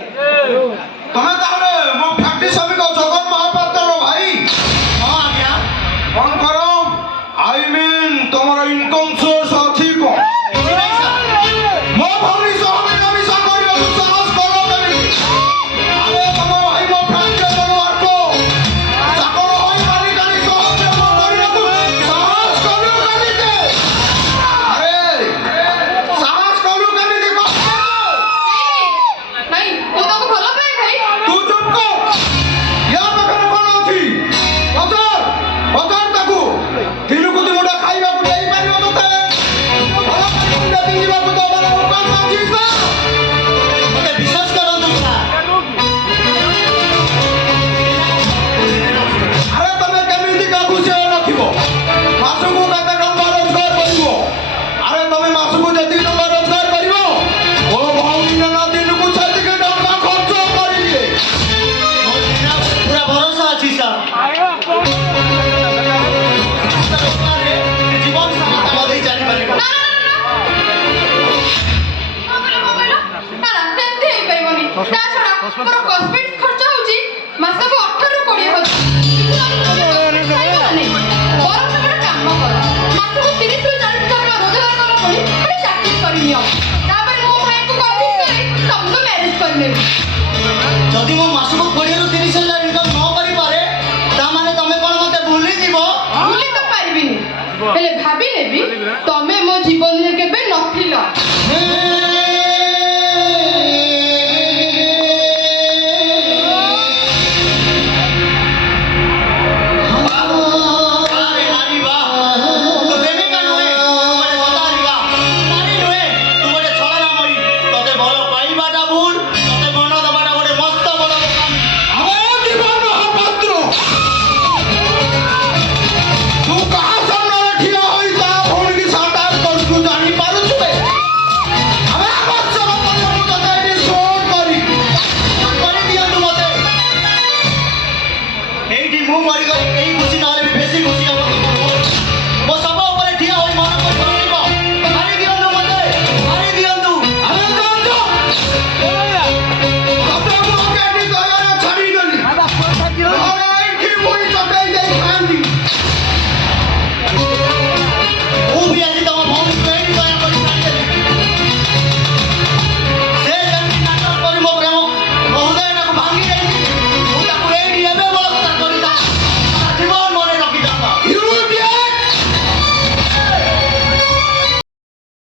ତମେ ତାହେଲେ ମୋ ଫ୍ୟାକ୍ଟ୍ରି ଶ୍ରମିକ ଜଗନ ମହାପାତ୍ରର ଭାଇ? ହଁ ଆଜ୍ଞା। କଣ କର? ଆଇ ମିନ୍ ତମର ଇନକମ୍ ସୋର୍ସ ଅଛି କଣ? ମୋ ଭଉଣୀ ସହ ମିଳାମିଶା କରିବାକୁ ସାହସ କର କେମିତି? ଆରେ ତମ ଭାଇ ମୋ ଫ୍ୟାକ୍ଟ୍ରି ବନବାର୍କ ଚାକର ହୋଇ ମାଲିକାଣୀ ସହ ପ୍ରେମ କରିବାକୁ ସାହସ କଲୁ କେମିତି? ଆରେ ସାହସ କଲୁ କେମିତି କହ? ଭାଇ ମୁଁ ତାକୁ ଭଲ ପାଏ ଭାଇ। ତୁ ଚୁପ କର। ୟା ପାଖରେ କଣ ଅଛି? ପଚାର ତାକୁ। ଦିନକୁ ଦିନଟା ଖାଇବାକୁ ଦେଇପାରିବ ତୋତେ? ଭଲ ଖାଇବା ପିଇବାକୁ ଦବାର ଉପାୟ ଅଛି ସାର୍? ମତେ ବିଶ୍ୱାସ କରନ୍ତୁ ସାର୍। ଆରେ ତମେ କେମିତି କାହାକୁ ସେ ରଖିବ? ମାସକୁ କେତେ ଟଙ୍କା ରୋଜଗାର କରିବ? ଆରେ ତମେ ମାସକୁ ଯେତିକି ଟଙ୍କା ରୋଜଗାର କରିବ ମୋ ଭଉଣୀ ନା ଦିନକୁ ସେତିକି ଟଙ୍କା ଖର୍ଚ୍ଚ କରିଦିଏ। ମୋ ପୁରା ଭରସା ଅଛି ସାର୍। ଜୀବନ ସାରା ବଦେଇ ଚାଲିପାରିବ। ନା ସେମିତି ହେଇପାରିବନି। ତା ଛଡା ମୋର କସ୍ମେଟିକ୍ ଖର୍ଚ୍ଚ ହଉଛି ମାସକୁ 18ରୁ 20 ହଜାର। ବରଂ ତମେ କାମ କର, ମାସକୁ 30ରୁ 40 ଟଙ୍କା ରୋଜଗାର କର ବୋଲି ଗୋଟେ ଚାକିରି କରିନିଅ। ତାପରେ ମୋ ଭାଇଙ୍କୁ କନଭିନ୍ସ କରି ତମକୁ ମ୍ୟାରେଜ କରିନେବି। ଯଦି ମୁଁ ମାସକୁ 20ରୁ 30 ହଜାର ଇନକମ୍ ନ କରିପାରେ ତାମାନେ ତମେ କଣ ମତେ ଭୁଲିଯିବ? ଭୁଲି ତ ପାରିବିନି, ହେଲେ ଭାବି ନେବି ତମେ ମୋ ଜୀବନରେ କେବେ ନଥିଲ। ଆରେ ନାରୀ ବାଃ, ତୁ ପ୍ରେମିକା ନୁହେଁ, ତୁ ଗୋଟେ ମତାରିକା। ନାରୀ ନୁହେଁ, ତୁ ଗୋଟେ ଛଳନାମୟୀ। ତତେ ଭଲ ପାଇବାଟା ଭୁଲ, ତତେ ମନ ଦେବାଟା ଗୋଟେ ମସ୍ତ ବଡ଼ ବୋକାମି। ଆମ ଜୀବନ ମହାପାତ୍ର ତୁ କାହା ସାମ୍ନାରେ ଠିଆ ହୋଇ ତା ଭଉଣୀକି ସାଟାର କରୁଛୁ ଜାଣିପାରୁଛୁ? ଆମେ ଆବଶ୍ୟକ ପଡ଼ିଲେ ମୁଁ ତତେ ଏଠି ଶୋଧ କରିବି। କରିଦିଅନ୍ତୁ ମତେ। ଏଇଠି ମୁଁ ମରିଗଲି କେହି ଖୁସି ନହେଲେ ବି ବେଶୀ ଖୁସି